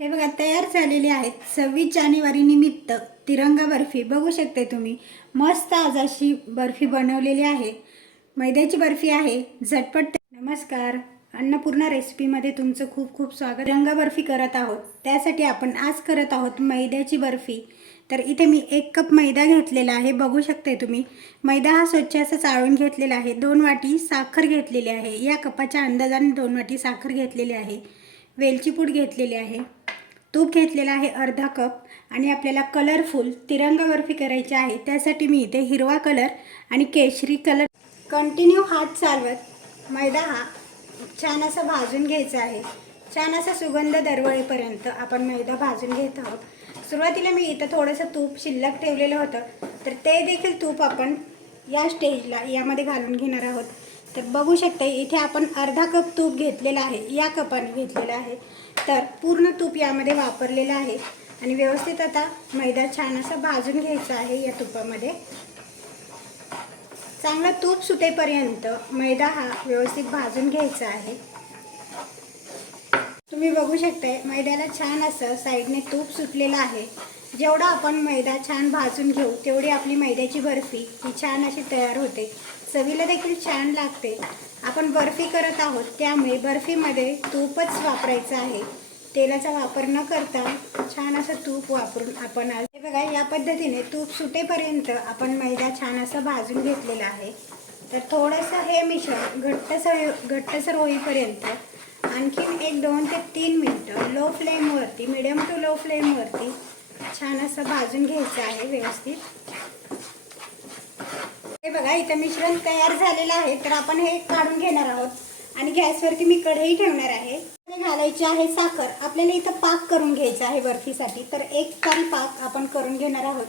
हे बघा तयार झालेले आहेत सव्वीस जानेवारी निमित्त तिरंगा बर्फी. बघू शकते तुम्ही मस्त आज अशी बर्फी बनवलेली आहे. मैद्याची बर्फी आहे. झटपट नमस्कार अन्नपूर्णा रेसिपीमध्ये तुमचं खूप खूप स्वागत. तिरंगा बर्फी करत आहोत. त्यासाठी आपण आज करत आहोत मैद्याची बर्फी. तर इथे मी एक कप मैदा घेतलेला आहे. बघू शकते तुम्ही मैदा हा स्वच्छ असं चाळून घेतलेला आहे. दोन वाटी साखर घेतलेली आहे. या कपाच्या अंदाजाने दोन वाटी साखर घेतलेली आहे. वेलची पूड घेतलेली आहे. तूप घेतलेला आहे अर्धा कप आणि आपल्याला कलरफुल तिरंगा बर्फी करायची आहे. त्यासाठी मी इथे हिरवा कलर आणि केशरी कलर कंटिन्यू हात चालवत मैदा हा छान असा भाजून घ्यायचा आहे. छान असा सुगंध दरवळेपर्यंत आपण मैदा भाजून घेत आहोत. सुरुवातीला मी इथं थोडंसं तूप शिल्लक ठेवलेलं होतं. तर ते देखील तूप आपण या स्टेजला यामध्ये घालून घेणार आहोत. तर बघू शकता इथे आपण अर्धा कप तूप घेतलेला आहे. या कपाने घेतलेलं आहे. तर पूर्ण तूप यामध्ये वापरलेलं आहे. आणि व्यवस्थित आता मैदा छान असं भाजून घ्यायचा आहे या तुपामध्ये. चांगला तूप सुटेपर्यंत मैदा हा व्यवस्थित भाजून घ्यायचा आहे. तुम्ही बघू शकताय मैद्याला छान असं साईडने तूप सुटलेलं आहे. जेवढा आपण मैदा छान भाजून घेऊ तेवढी आपली मैद्याची बर्फी ही छान अशी तयार होते. चवीला देखील छान लागते. आपण बर्फी करत आहोत त्यामुळे बर्फीमध्ये तूपच वापरायचं आहे. तेलाचा वापर न करता छान असं तूप वापरून आपण आज हे बघा या पद्धतीने तूप सुटेपर्यंत आपण मैदा छान असं भाजून घेतलेला आहे. तर थोडंसं हे मिश्रण घट्टसर घट्टसर होईपर्यंत आणखीन एक दोन ते तीन मिनटं लो फ्लेमवरती मिडियम टू लो फ्लेमवरती छान असं भाजून घ्यायचं आहे व्यवस्थित. बघा इथं मिश्रण तयार झालेलं आहे. तर आपण हे काढून घेणार आहोत. आणि गॅसवरती मी कढई ठेवणार आहे. घालायची आहे साखर. आपल्याला इथं पाक करून घ्यायचा आहे बर्फीसाठी तर एक तारी पाक आपण करून घेणार आहोत.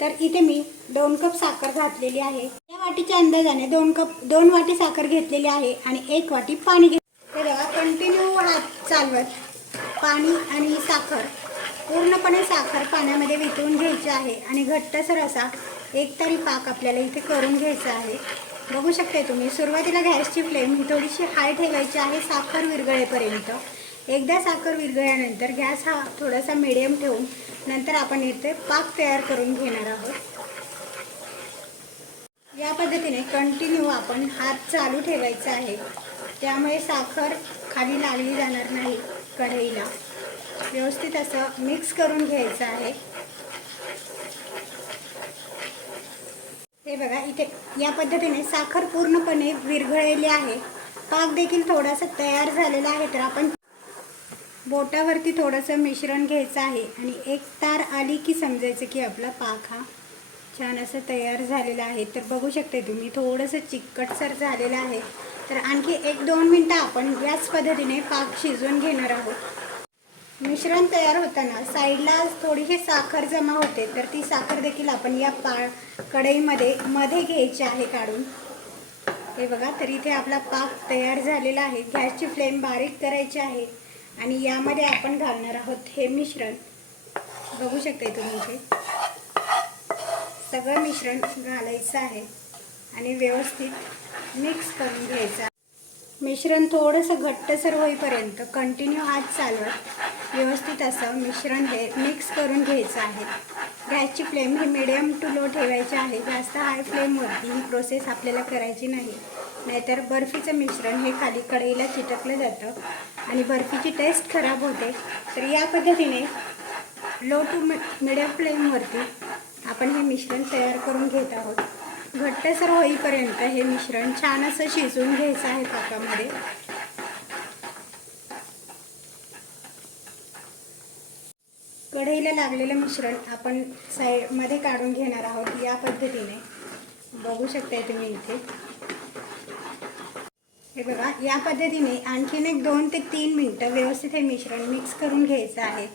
तर इथे मी दोन कप साखर घातलेली आहे. या वाटीच्या अंदाजाने दोन कप दोन वाटी साखर घेतलेली आहे आणि एक वाटी पाणी घेत बघा कंटिन्यू हात चालवत. पाणी आणि साखर. पूर्णपणे साखर पाण्यामध्ये वितळून घ्यायची आहे आणि घट्टसर असा एक तरी पाक आपल्याला इथे करून घ्यायचा आहे. बघू शकते तुम्ही सुरुवातीला गॅसची फ्लेम ही थोडीशी हाय ठेवायची आहे साखर विरघळेपर्यंत. एकदा साखर विरघळल्यानंतर गॅस हा थोडासा मिडियम ठेवून नंतर आपण इथे पाक तयार करून घेणार आहोत. या पद्धतीने कंटिन्यू आपण हात चालू ठेवायचा आहे. त्यामुळे साखर खाली लागली जाणार नाही कढईला. व्यवस्थित असं मिक्स करून घ्यायचं आहे. हे बघा इथे या पद्धतीने साखर पूर्णपणे विरघळलेली आहे. पाक देखील थोडासा तयार झालेला आहे तर आपण बोटावरती थोडंसं मिश्रण घ्यायचं आहे. आणि एक तार आली की समजायचं की आपला पाक हा छान असं तयार झालेला आहे. तर बघू शकते तुम्ही थोडंसं चिकटसर झालेलं आहे. तर आणखी एक दोन मिनटं आपण याच पद्धतीने पाक शिजवून घेणार आहोत. मिश्रण तयार होताना साईडला थोडीशी साखर जमा होते तर ती साखर देखील आपण या पा कढईमध्ये मध्ये घ्यायची आहे काढून. हे बघा तर इथे आपला पाक तयार झालेला आहे. गॅसची फ्लेम बारीक करायची आहे आणि यामध्ये आपण घालणार आहोत हे मिश्रण. बघू शकता तुम्ही इथे. सगळं मिश्रण घालायचं आहे आणि व्यवस्थित मिक्स करून घ्यायचं मिश्रण थोडंसं घट्टसर होईपर्यंत कंटिन्यू हात चालवत व्यवस्थित असं मिश्रण हे मिक्स करून घ्यायचं आहे. गॅसची फ्लेम ही मिडियम टू लो ठेवायची आहे. जास्त हाय फ्लेमवरती ही प्रोसेस आपल्याला करायची नाही. नाहीतर बर्फीचं मिश्रण हे खाली कढईला चिटकलं जातं आणि बर्फीची टेस्ट खराब होते. तर या पद्धतीने लो टू मिडियम फ्लेमवरती आपण हे मिश्रण तयार करून घेत आहोत. घट्टसर होईपर्यंत हे मिश्रण छान असं शिजवून घ्यायचं आहे पाकामध्ये. कढईला लागलेलं मिश्रण आपण साईडमध्ये काढून घेणार आहोत या पद्धतीने. बघू शकताय तुम्ही इथे. हे बघा या पद्धतीने आणखीन एक दोन ते तीन मिनटं व्यवस्थित हे मिश्रण मिक्स करून घ्यायचं आहे.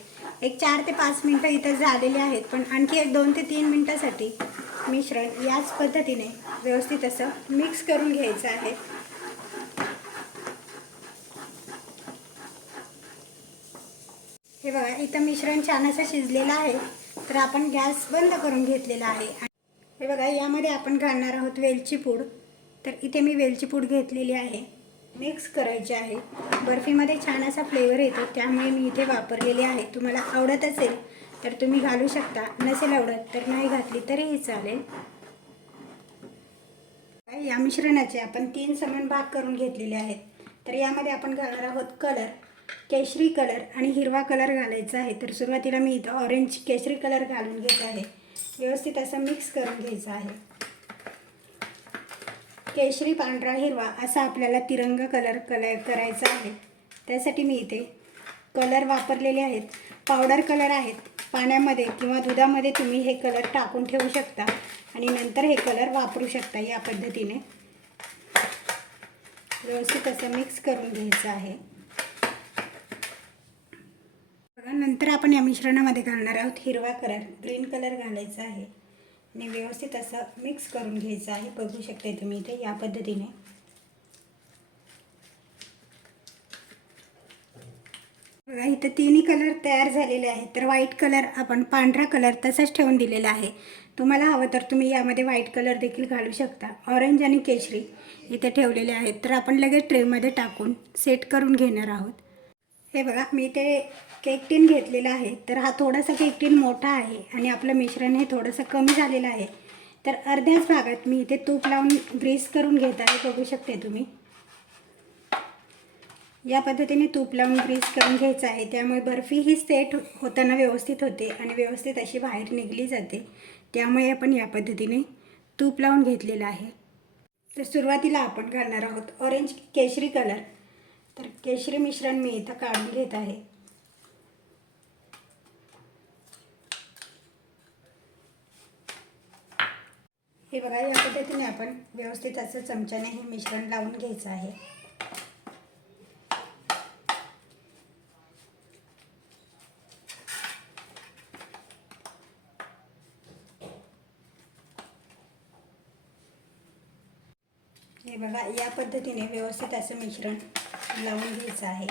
एक चार ते पाच मिनटं इथं झालेले आहेत पण आणखी एक दोन ते तीन मिनटासाठी मिश्रण याच पद्धतीने व्यवस्थित असं मिक्स करून घ्यायचं आहे. हे बघा इथं मिश्रण छान असं शिजलेलं आहे. तर आपण गॅस बंद करून घेतलेला आहे. हे बघा यामध्ये आपण घालणार आहोत वेलची पूड. तर इथे मी वेलची पूड घेतलेली आहे. मिक्स करायची आहे. बर्फीमध्ये छान असा फ्लेवर येतो त्यामुळे मी इथे वापरलेली आहे. तुम्हाला आवडत असेल तर तुम्ही घालू शकता. नसेल आवडत तर नाही घातली तरीही चालेल. या मिश्रणाचे आपण तीन समान भाग करून घेतलेले आहेत. तर यामध्ये आपण घालणार आहोत कलर केशरी कलर आणि हिरवा कलर घालायचा आहे. तर सुरुवातीला मी इथं ऑरेंज केशरी कलर घालून घेत आहे. व्यवस्थित असं मिक्स करून घ्यायचं आहे. केशरी पांढरा हिरवा असा आपल्याला तिरंगा कलर कलर करायचा आहे. त्यासाठी मी इथे कलर वापरलेले आहेत. पावडर कलर आहेत. पाण्यामध्ये किंवा दुधामध्ये तुम्ही हे कलर टाकून ठेवू शकता आणि नंतर हे कलर वापरू शकता या पद्धतीने. व्यवस्थित असं मिक्स करून घ्यायचं आहे. बघा नंतर आपण या मिश्रणामध्ये घालणार आहोत हिरवा कलर ग्रीन कलर घालायचा आहे. आणि व्यवस्थित असं मिक्स करून घ्यायचं आहे. बघू शकता तुम्ही इथे या पद्धतीने. बघा इथं तिन्ही कलर तयार झालेले आहेत. तर व्हाईट कलर आपण पांढरा कलर तसाच ठेवून दिलेला आहे. तुम्हाला हवं तर तुम्ही यामध्ये व्हाईट कलर देखील घालू शकता. ऑरेंज आणि केशरी इथे ठेवलेले आहेत. तर आपण लगेच ट्रेमध्ये टाकून सेट करून घेणार आहोत. हे बघा मी ते केक टीन घेतलेला आहे. तर हा थोडासा केक टीन मोठा आहे आणि आपलं मिश्रण हे थोडंसं कमी झालेलं आहे. तर अर्ध्याच भागात मी इथे तूप लावून ग्रीस करून घेत आहे. बघू शकते तुम्ही. या पद्धतीने तूप लावून ग्रीस करून घ्यायचं आहे. त्यामुळे बर्फी ही सेट होताना व्यवस्थित होते आणि व्यवस्थित अशी बाहेर निघली जाते. त्यामुळे आपण या पद्धतीने तूप लावून घेतलेलं आहे. तर सुरुवातीला आपण घालणार आहोत ऑरेंज केशरी कलर तर केशरी मिश्रण मी इथं काढून घेत आहे. हे बघा या पद्धतीने आपण व्यवस्थित असं चमच्याने हे मिश्रण लावून घ्यायचं आहे हे बघा या पद्धतीने व्यवस्थित असं मिश्रण लावून घ्यायचं आहे.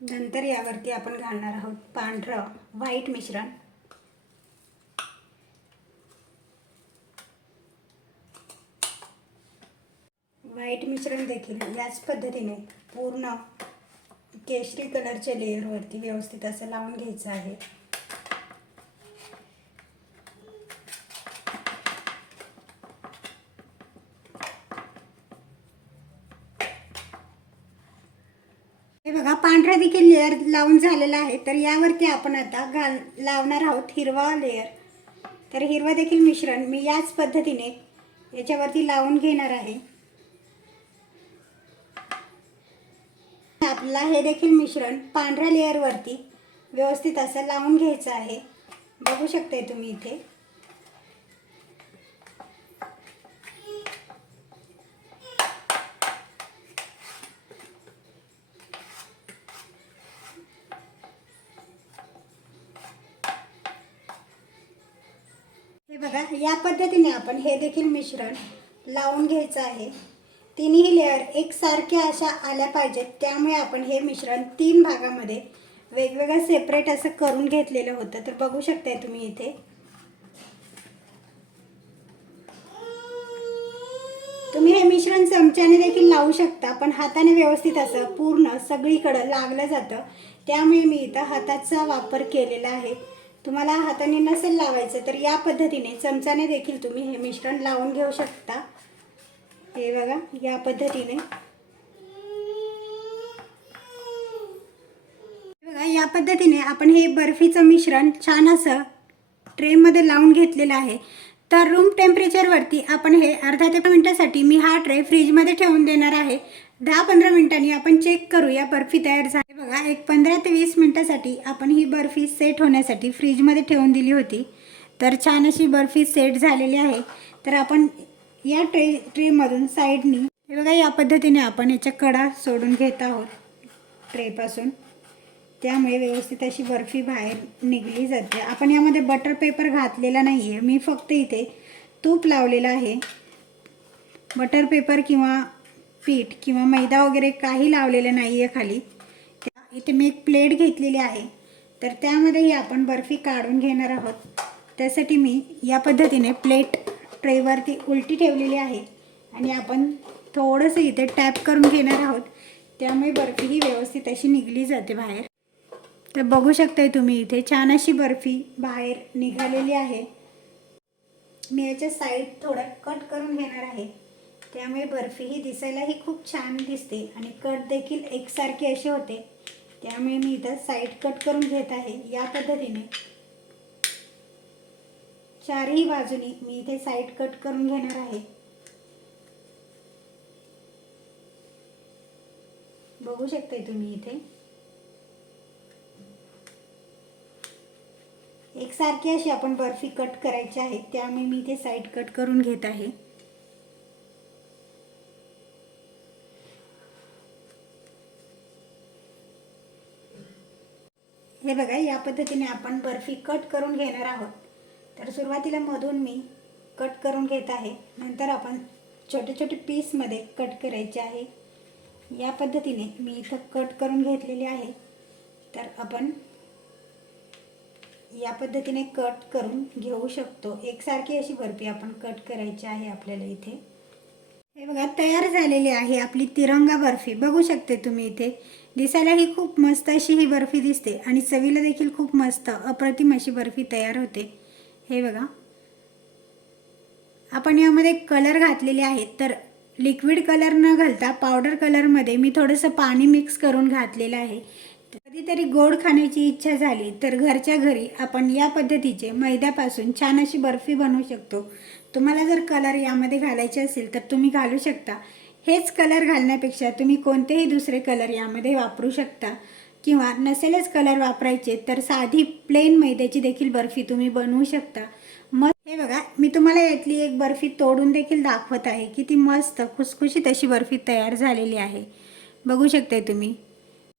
नंतर यावरती आपण घालणार आहोत पांढरं व्हाईट मिश्रण. व्हाईट मिश्रण देखील याच पद्धतीने पूर्ण केशरी कलरच्या लेअरवरती व्यवस्थित असं लावून घ्यायचं आहे हे बघा पांढरा देखील लेअर लावून झालेला आहे. तर यावरती आपण आता घाल लावणार आहोत हिरवा लेअर तर हिरवा देखील मिश्रण मी याच पद्धतीने याच्यावरती लावून घेणार आहे. आपला हे देखील मिश्रण पांढऱ्या लेअरवरती व्यवस्थित असं लावून घ्यायचं आहे. बघू शकताय तुम्ही इथे. बघा या पद्धतीने आपण हे देखील मिश्रण लावून घ्यायचं आहे. तिन्ही लेअर एकसारख्या अशा आल्या पाहिजेत. त्यामुळे आपण हे मिश्रण तीन भागामध्ये वेगवेगळं सेपरेट असं करून घेतलेलं होतं. तर बघू शकताय तुम्ही इथे. तुम्ही हे मिश्रण चमच्याने देखील लावू शकता पण हाताने व्यवस्थित असं पूर्ण सगळीकडं लागलं जातं. त्यामुळे मी इथं हाताचा वापर केलेला आहे. तुम्हाला हाताने नसेल लावायचं तर या पद्धतीने चमचाने देखील तुम्ही हे मिश्रण लावून घेऊ शकता. हे बघा या पद्धतीने. बघा या पद्धतीने आपण हे बर्फीचं मिश्रण छान असं ट्रेमध्ये लावून घेतलेलं आहे. तर रूम टेम्परेचरवरती आपण हे अर्धा ते मिनटासाठी मी हा ट्रे फ्रीजमध्ये ठेवून देणार आहे. दहा पंधरा मिनिटांनी आपण चेक करूया बर्फी तयार झाली. बघा एक पंधरा ते वीस मिनटासाठी आपण ही बर्फी सेट होण्यासाठी फ्रीजमध्ये ठेवून दिली होती. तर छान अशी बर्फी सेट झालेली आहे. तर आपण या ट्रे ट्रेमधून साईडनी हे बघा या पद्धतीने आपण याच्या कडा सोडून घेत आहोत ट्रेपासून त्यामुळे व्यवस्थित अशी बर्फी बाहेर निघली जाते. आपण यामध्ये बटर पेपर घातलेला नाही आहे मी फक्त इथे तूप लावलेलं आहे. बटर पेपर किंवा पीठ किंवा मैदा वगैरे काही लावलेलं नाही आहे खाली. त्या इथे मी एक प्लेट घेतलेली आहे. तर त्यामध्येही आपण बर्फी काढून घेणार आहोत. त्यासाठी मी या पद्धतीने प्लेट ट्रेवरती उलटी ठेवलेली आहे. आणि आपण थोडंसं इथे टॅप करून घेणार आहोत. त्यामुळे बर्फी ही व्यवस्थित अशी निघली जाते बाहेर. तर बघू शकताय तुम्ही इथे छान अशी बर्फी बाहेर निघालेली आहे. मी याच्या साईड थोडं कट करून घेणार आहे. त्यामुळे बर्फी ही दिसायलाही खूप छान दिसते आणि कट देखील एकसारखे असे होते. त्यामुळे मी इथं साईड कट करून घेत आहे या पद्धतीने. चारही बाजूनी मी इथे साईड कट करून घेणार आहे. बघू शकताय तुम्ही इथे. एकसारखी अशी आपण बर्फी कट करायची आहे त्यामुळे मी ते साईड कट करून घेत आहे. हे बघा या पद्धतीने आपण बर्फी कट करून घेणार आहोत. तर सुरुवातीला मधून मी कट करून घेत आहे. नंतर आपण छोटे छोटे पीसमध्ये कट करायचे आहे. या पद्धतीने मी इथं कट करून घेतलेले आहे. तर आपण या पद्धतीने कट करून घेऊ शकतो. एकसारखी अशी बर्फी आपण कट करायची आहे आपल्याला इथे. हे बघा तयार झालेली आहे आपली तिरंगा बर्फी. बघू शकते तुम्ही इथे. दिसायला ही खूप मस्त अशी ही बर्फी दिसते आणि चवीला देखील खूप मस्त अप्रतिम अशी बर्फी तयार होते. हे बघा. आपण यामध्ये कलर घातलेले आहेत तर लिक्विड कलर न घालता पावडर कलरमध्ये मी थोडंसं पाणी मिक्स करून घातलेलं आहे. कधीतरी गोड खाण्याची इच्छा झाली तर घरच्या घरी आपण या पद्धतीचे मैद्यापासून छान अशी बर्फी बनवू शकतो. तुम्हाला जर कलर यामध्ये घालायचे असेल तर तुम्ही घालू शकता. हेच कलर घालण्यापेक्षा तुम्ही कोणतेही दुसरे कलर यामध्ये वापरू शकता. किंवा नसेलच कलर वापरायचे तर साधी प्लेन मैद्याची देखील बर्फी तुम्ही बनवू शकता. मग हे बघा मी तुम्हाला यातली एक बर्फी तोडून देखील दाखवत आहे की ती मस्त खुसखुशीत अशी बर्फी तयार झालेली आहे. बघू शकताय तुम्ही.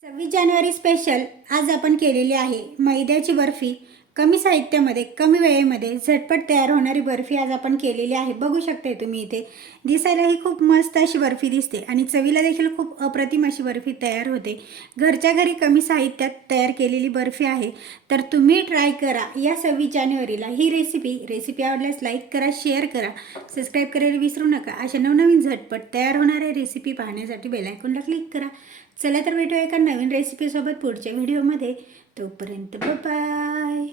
सव्वीस जानेवारी स्पेशल आज आपण केलेली आहे. मैद्याची बर्फी. कमी साहित्यामध्ये कमी वेळेमध्ये झटपट तयार होणारी बर्फी आज आपण केलेली आहे. बघू शकताय तुम्ही इथे. दिसायलाही खूप मस्त अशी बर्फी दिसते आणि चवीला देखील खूप अप्रतिम अशी बर्फी तयार होते. घरच्या घरी कमी साहित्यात तयार केलेली बर्फी आहे. तर तुम्ही ट्राय करा या सव्वीस जानेवारीला. ही रेसिपी रेसिपी आवडल्यास लाईक करा शेअर करा. सबस्क्राईब करायला विसरू नका. अशा नवनवीन झटपट तयार होणाऱ्या रेसिपी पाहण्यासाठी बेलायकॉनला क्लिक करा. चला तर भेटूया एका नवीन रेसिपीसोबत पुढच्या व्हिडिओमध्ये तोपर्यंत बाय